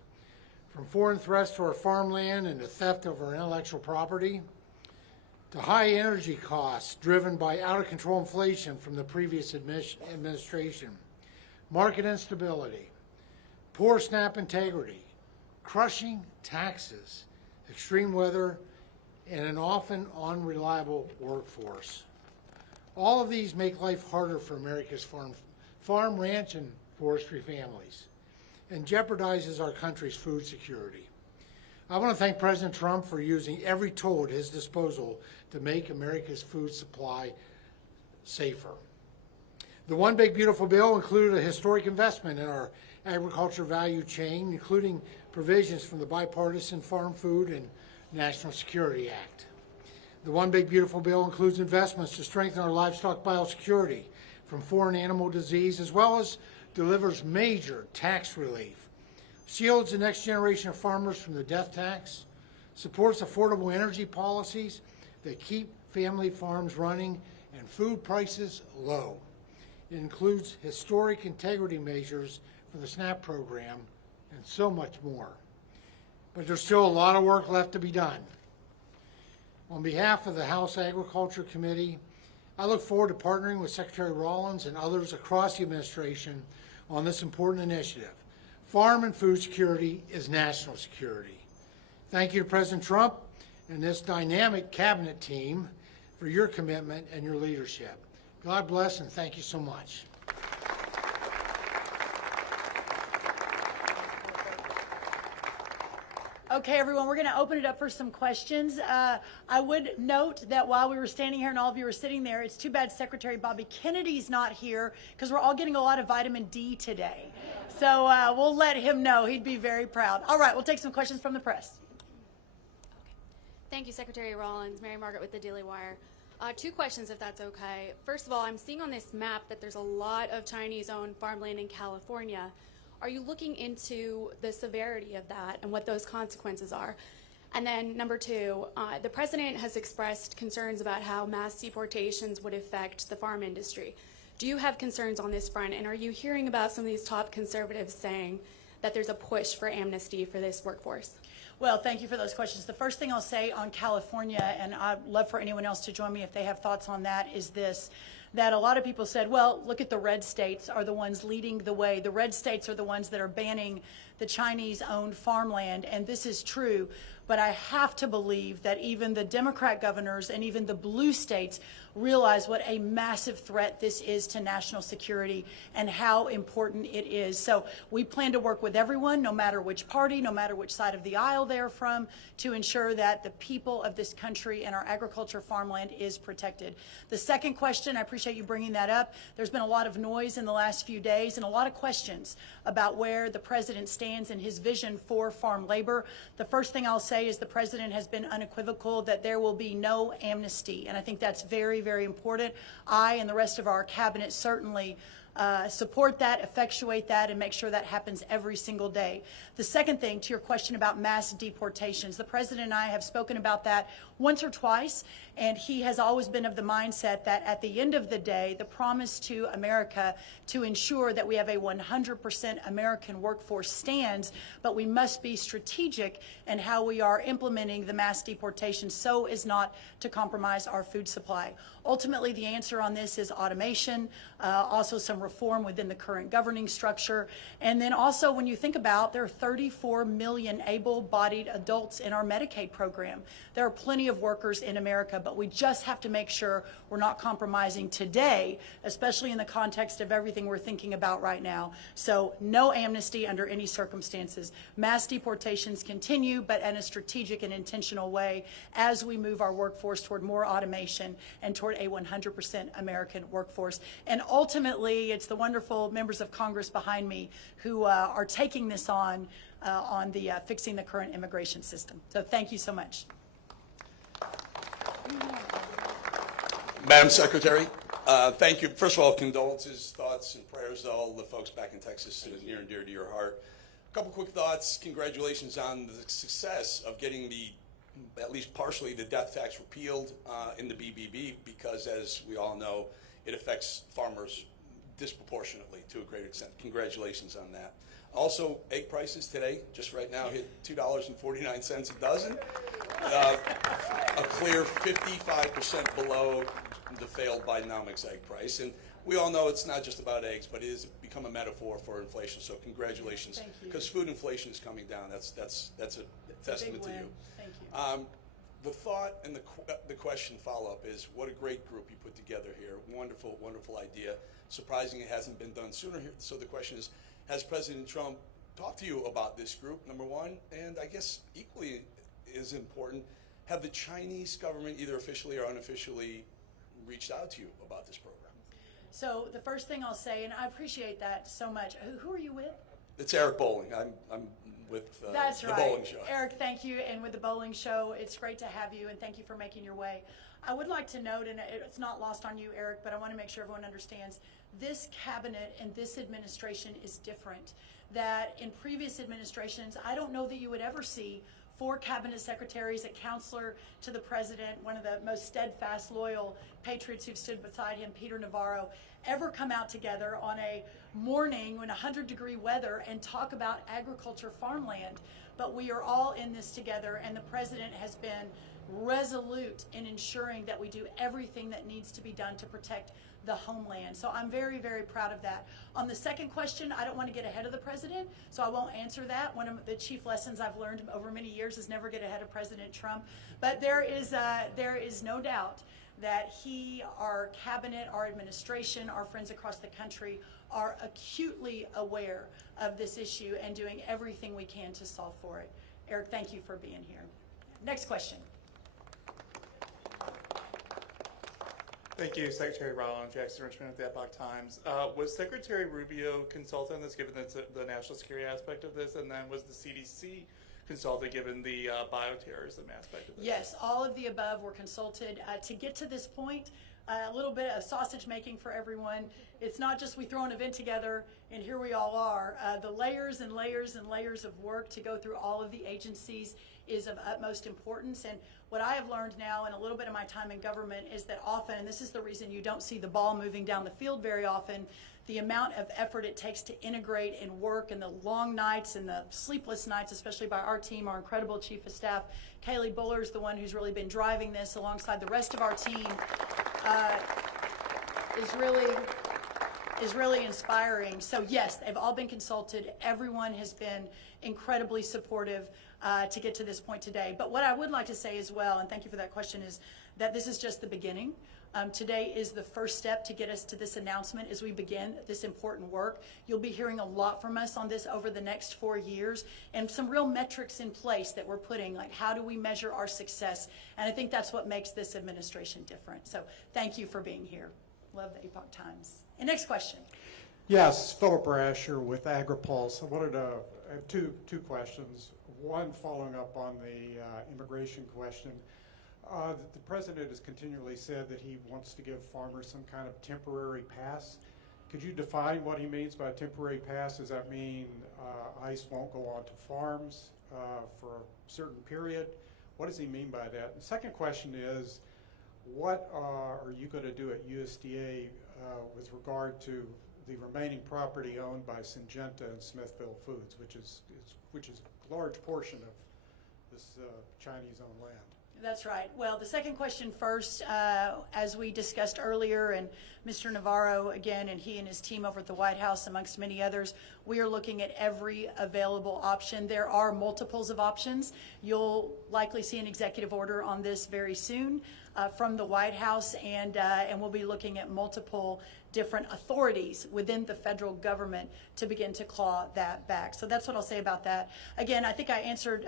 from foreign threats to our farmland and the theft of our intellectual property, to high energy costs driven by out-of-control inflation from the previous administration, market instability, poor SNAP integrity, crushing taxes, extreme weather, and an often unreliable workforce. All of these make life harder for America's farm, ranch, and forestry families, and jeopardizes our country's food security. I want to thank President Trump for using every tool at his disposal to make America's food supply safer. The One Big Beautiful Bill included a historic investment in our agriculture value chain, including provisions from the bipartisan Farm, Food, and National Security Act. The One Big Beautiful Bill includes investments to strengthen our livestock biosecurity from foreign animal disease, as well as delivers major tax relief, shields the next generation of farmers from the death tax, supports affordable energy policies that keep family farms running and food prices low. It includes historic integrity measures for the SNAP program and so much more. But there's still a lot of work left to be done. On behalf of the House Agriculture Committee, I look forward to partnering with Secretary Rollins and others across the administration on this important initiative. Farm and food security is national security. Thank you to President Trump and this dynamic cabinet team for your commitment and your leadership. God bless and thank you so much. Okay, everyone, we're going to open it up for some questions. I would note that while we were standing here and all of you were sitting there, it's too bad Secretary Bobby Kennedy's not here because we're all getting a lot of vitamin D today. So we'll let him know. He'd be very proud. All right, we'll take some questions from the press. Thank you, Secretary Rollins. Mary Margaret with the Daily Wire. 2 questions, if that's okay. First of all, I'm seeing on this map that there's a lot of Chinese-owned farmland in California. Are you looking into the severity of that and what those consequences are? And then number 2, the president has expressed concerns about how mass deportations would affect the farm industry. Do you have concerns on this front? And are you hearing about some of these top conservatives saying that there's a push for amnesty for this workforce? Well, thank you for those questions. The first thing I'll say on California, and I'd love for anyone else to join me if they have thoughts on that, is this, that a lot of people said, well, look at the red states are the ones leading the way. The red states are the ones that are banning the Chinese-owned farmland, and this is true. But I have to believe that even the Democrat governors and even the blue states realize what a massive threat this is to national security and how important it is. So we plan to work with everyone, no matter which party, no matter which side of the aisle they're from, to ensure that the people of this country and our agriculture farmland is protected. The second question, I appreciate appreciate you bringing that up. There's been a lot of noise in the last few days and a lot of questions about where the president stands and his vision for farm labor. The first thing I'll say is the president has been unequivocal that there will be no amnesty, and I think that's very, very important. I and the rest of our cabinet certainly support that, effectuate that, and make sure that happens every single day. The second thing, to your question about mass deportations, the president and I have spoken about that once or twice, and he has always been of the mindset that at the end of the day, the promise to America to ensure that we have a 100% American workforce stands, but we must be strategic in how we are implementing the mass deportation so as not to compromise our food supply. Ultimately, the answer on this is automation, also some reform within the current governing structure, and then also when you think about there are 34 million able-bodied adults in our Medicaid program. There are plenty of workers in America, but we just have to make sure we're not compromising today, especially in the context of everything we're thinking about right now. So no amnesty under any circumstances. Mass deportations continue, but in a strategic and intentional way as we move our workforce toward more automation and toward a 100% American workforce. And ultimately, it's the wonderful members of Congress behind me who are taking this on the fixing the current immigration system. So thank you so much. Madam Secretary, thank you. First of all, condolences, thoughts, and prayers to all the folks back in Texas, near and dear to your heart. A couple quick thoughts. Congratulations on the success of getting at least partially, the death tax repealed in the BBB, because as we all know, it affects farmers disproportionately to a great extent. Congratulations on that. Also, egg prices today, just right now, hit $2.49 a dozen. A clear 55% below the failed Bidenomics egg price. And we all know it's not just about eggs, but it has become a metaphor for inflation. So congratulations, because food inflation is coming down. That's a testament to you. Thank you. The thought and the question follow-up is, what a great group you put together here. Wonderful, wonderful idea. Surprising it hasn't been done sooner here. So the question is, has President Trump talked to you about this group, number one? And I guess equally as important, have the Chinese government, either officially or unofficially, reached out to you about this program? So the first thing I'll say, and I appreciate that so much. Who are you with? It's Eric Bowling. I'm with That's the right. Bowling Show. Eric, thank you. And with the Bowling Show, it's great to have you, and thank you for making your way. I would like to note, and it's not lost on you, Eric, but I want to make sure everyone understands, this cabinet and this administration is different. That in previous administrations, I don't know that you would ever see 4 cabinet secretaries, a counselor to the president, one of the most steadfast, loyal patriots who've stood beside him, Peter Navarro, ever come out together on a morning when 100-degree weather and talk about agriculture farmland. But we are all in this together, and the president has been resolute in ensuring that we do everything that needs to be done to protect the homeland. So I'm very, very proud of that. On the second question, I don't want to get ahead of the president, so I won't answer that. One of the chief lessons I've learned over many years is never get ahead of President Trump. But there is no doubt that he, our cabinet, our administration, our friends across the country are acutely aware of this issue and doing everything we can to solve for it. Eric, thank you for being here. Next question. Thank you, Secretary Rollins. Jackson Richmond of the Epoch Times. Was Secretary Rubio consulted on this, given the national security aspect of this, and then was the CDC consulted, given the bioterrorism aspect of this? Yes, all of the above were consulted. To get to this point, a little bit of sausage making for everyone. It's not just we throw an event together and here we all are. The layers and layers and layers of work to go through all of the agencies is of utmost importance. And what I have learned now in a little bit of my time in government is that often, and this is the reason you don't see the ball moving down the field very often, the amount of effort it takes to integrate and work, and the long nights and the sleepless nights, especially by our team, our incredible chief of staff. Kaylee Buller is the one who's really been driving this alongside the rest of our team, is really inspiring. So yes, they've all been consulted. Everyone has been incredibly supportive to get to this point today. But what I would like to say as well, and thank you for that question, is that this is just the beginning. Today is the first step to get us to this announcement as we begin this important work. You'll be hearing a lot from us on this over the next 4 years, and some real metrics in place that we're putting, like how do we measure our success? And I think that's what makes this administration different. So thank you for being here. Love the Epoch Times. And next question. Yes, Philip Rasher with AgriPulse. I wanted to have two questions. One following up on the immigration question. The president has continually said that he wants to give farmers some kind of temporary pass. Could you define what he means by a temporary pass? Does that mean ICE won't go onto farms for a certain period? What does he mean by that? The second question is, what are you going to do at USDA with regard to the remaining property owned by Syngenta and Smithfield Foods, which is a large portion of this Chinese-owned land? That's right. Well, the second question first, as we discussed earlier, and Mr. Navarro, again, and he and his team over at the White House, amongst many others, we are looking at every available option. There are multiples of options. You'll likely see an executive order on this very soon from the White House, and we'll be looking at multiple different authorities within the federal government to begin to claw that back. So that's what I'll say about that. Again, I think I answered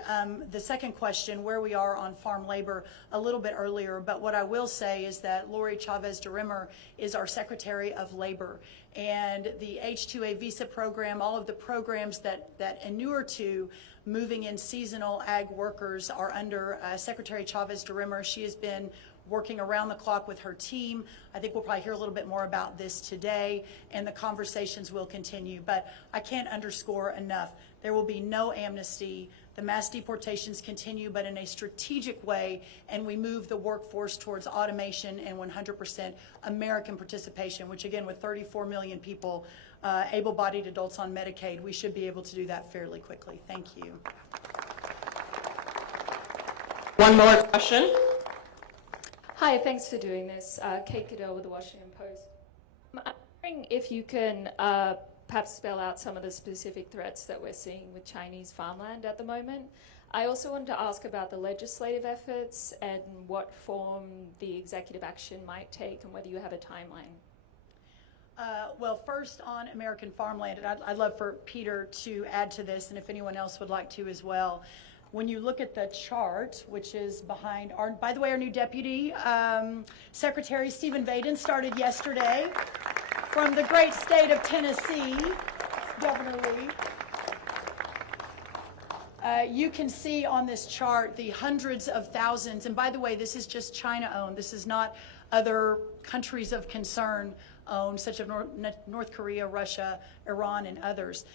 the second question, where we are on farm labor, a little bit earlier, but what I will say is that Lori Chavez DeRimmer is our Secretary of Labor, and the H-2A visa program, all of the programs that inure to moving in seasonal ag workers are under Secretary Chavez DeRimmer. She has been working around the clock with her team. I think we'll probably hear a little bit more about this today, and the conversations will continue. But I can't underscore enough, there will be no amnesty. The mass deportations continue, but in a strategic way, and we move the workforce towards automation and 100% American participation, which again, with 34 million people, able-bodied adults on Medicaid, we should be able to do that fairly quickly. Thank you. One more question. Hi, thanks for doing this. Kate Goodell with the Washington Post. I'm wondering if you can perhaps spell out some of the specific threats that we're seeing with Chinese farmland at the moment. I also wanted to ask about the legislative efforts and what form the executive action might take and whether you have a timeline. Well, first on American farmland, and I'd love for Peter to add to this, and if anyone else would like to as well. When you look at the chart, which is behind our, by the way, our new Deputy Secretary Stephen Vaden started yesterday from the great state of Tennessee, Governor Lee. You can see on this chart the hundreds of thousands, and by the way, this is just China-owned. This is not other countries of concern owned, such as North Korea, Russia, Iran, and others.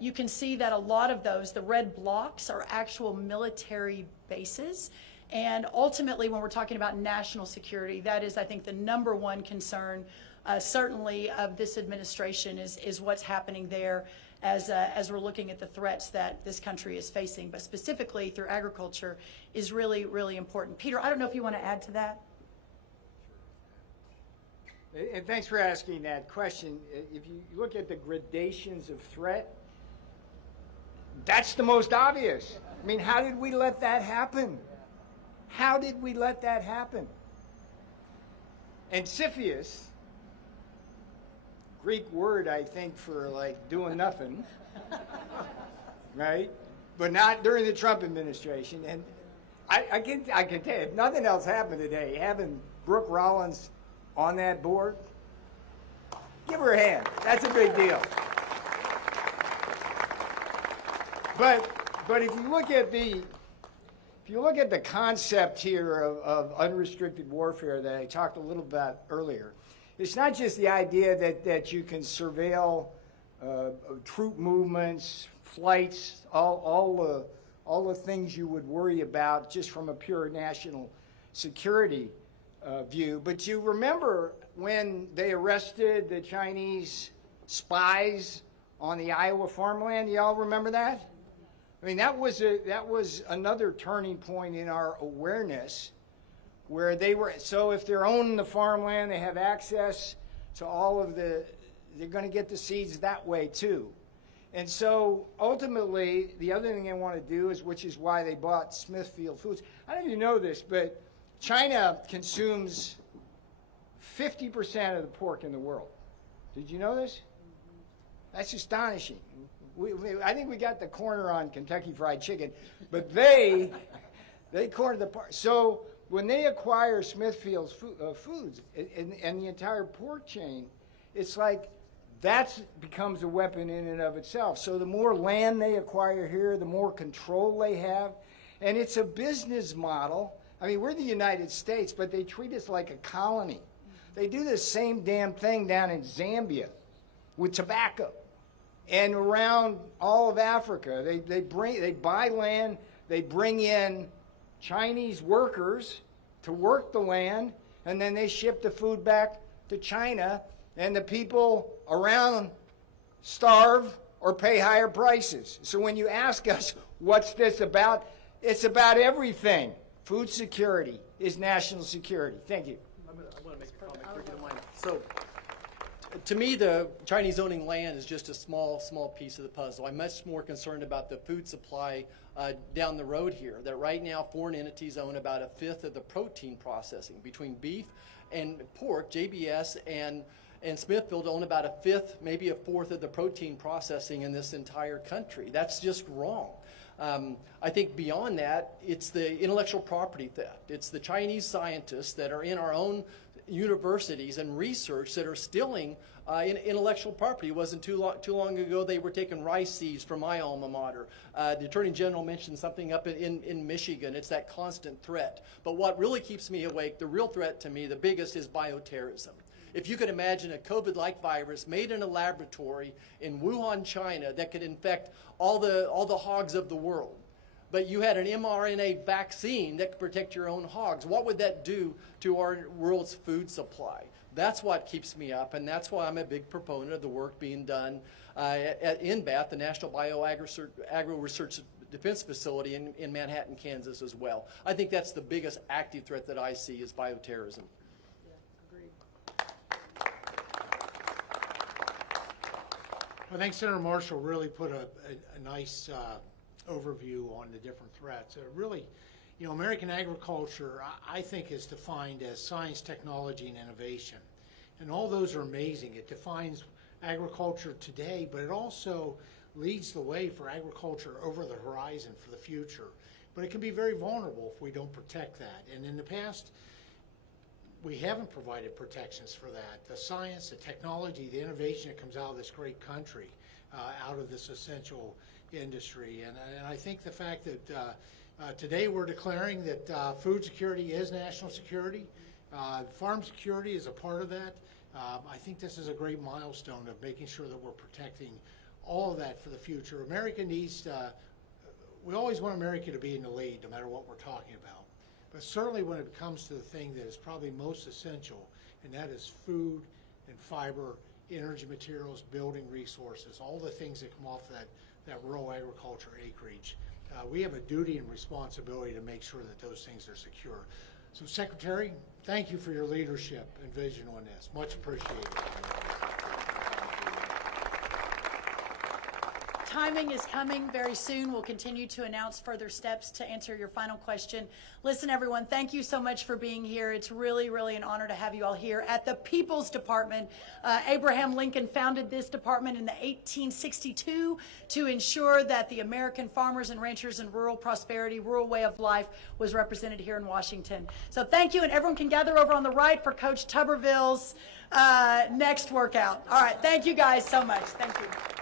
You can see that a lot of those, the red blocks, are actual military bases. And ultimately, when we're talking about national security, that is, I think, the number one concern, certainly of this administration, is what's happening there as we're looking at the threats that this country is facing. But specifically through agriculture is really, really important. Peter, I don't know if you want to add to that. And thanks for asking that question. If you look at the gradations of threat, that's the most obvious. I mean, how did we let that happen? How did we let that happen? And Siphius, Greek word, I think, for like doing nothing, right? But not during the Trump administration. And I can tell you, if nothing else happened today, having Brooke Rollins on that board, give her a hand. That's a big deal. But if you look at the concept here of unrestricted warfare that I talked a little about earlier, it's not just the idea that you can surveil troop movements, flights, all the things you would worry about just from a pure national security view. But you remember when they arrested the Chinese spies on the Iowa farmland? You all remember that? I mean, that was another turning point in our awareness, where they were, so if they're owning the farmland, they have access to all of they're going to get the seeds that way too. And so ultimately, the other thing they want to do is, which is why they bought Smithfield Foods. I don't know if you know this, but China consumes 50% of the pork in the world. Did you know this? That's astonishing. I think we got the corner on Kentucky Fried Chicken, but they cornered the part. So When they acquire Smithfield's Foods and the entire pork chain, it's like that becomes a weapon in and of itself. So the more land they acquire here, the more control they have. And it's a business model. I mean, we're the United States, but they treat us like a colony. They do the same damn thing down in Zambia with tobacco and around all of Africa. They buy land, they bring in Chinese workers to work the land, and then they ship the food back to China, and the people around starve or pay higher prices. So when you ask us, what's this about? It's about everything. Food security is national security. Thank you. I want to make a comment, if you don't mind. So, to me, the Chinese owning land is just a small piece of the puzzle. I'm much more concerned about the food supply down the road here. That right now, foreign entities own about a fifth of the protein processing. Between beef and pork, JBS and Smithfield own about a fifth, maybe a fourth of the protein processing in this entire country. That's just wrong. I think beyond that, it's the intellectual property theft. It's the Chinese scientists that are in our own universities and research that are stealing intellectual property. It wasn't too long ago they were taking rice seeds from my alma mater. The Attorney General mentioned something up in Michigan. It's that constant threat. But what really keeps me awake, the real threat to me, the biggest, is bioterrorism. If you could imagine a COVID-like virus made in a laboratory in Wuhan, China, that could infect all the hogs of the world, but you had an mRNA vaccine that could protect your own hogs, what would that do to our world's food supply? That's what keeps me up, and that's why I'm a big proponent of the work being done at NBAT, the National Agro-Research Defense Facility in Manhattan, Kansas as well. I think that's the biggest active threat that I see is bioterrorism. I think Senator Marshall really put a nice overview on the different threats. Really, you know, American agriculture, I think, is defined as science, technology, and innovation. And all those are amazing. It defines agriculture today, but it also leads the way for agriculture over the horizon for the future. But it can be very vulnerable if we don't protect that. And in the past, we haven't provided protections for that. The science, the technology, the innovation that comes out of this great country, out of this essential industry. And I think the fact that today we're declaring that food security is national security, farm security is a part of that. I think this is a great milestone of making sure that we're protecting all of that for the future. America needs, we always want America to be in the lead no matter what we're talking about. But certainly when it comes to the thing that is probably most essential, and that is food and fiber, energy materials, building resources, all the things that come off that rural agriculture acreage, we have a duty and responsibility to make sure that those things are secure. So Secretary, thank you for your leadership and vision on this. Much appreciated. Timing is coming very soon. We'll continue to announce further steps to answer your final question. Listen, everyone, thank you so much for being here. It's really, really an honor to have you all here at the People's Department. Abraham Lincoln founded this department in 1862 to ensure that the American farmers and ranchers and rural prosperity, rural way of life was represented here in Washington. So thank you, and everyone can gather over on the right for Coach Tuberville's next workout. All right, thank you guys so much. Thank you.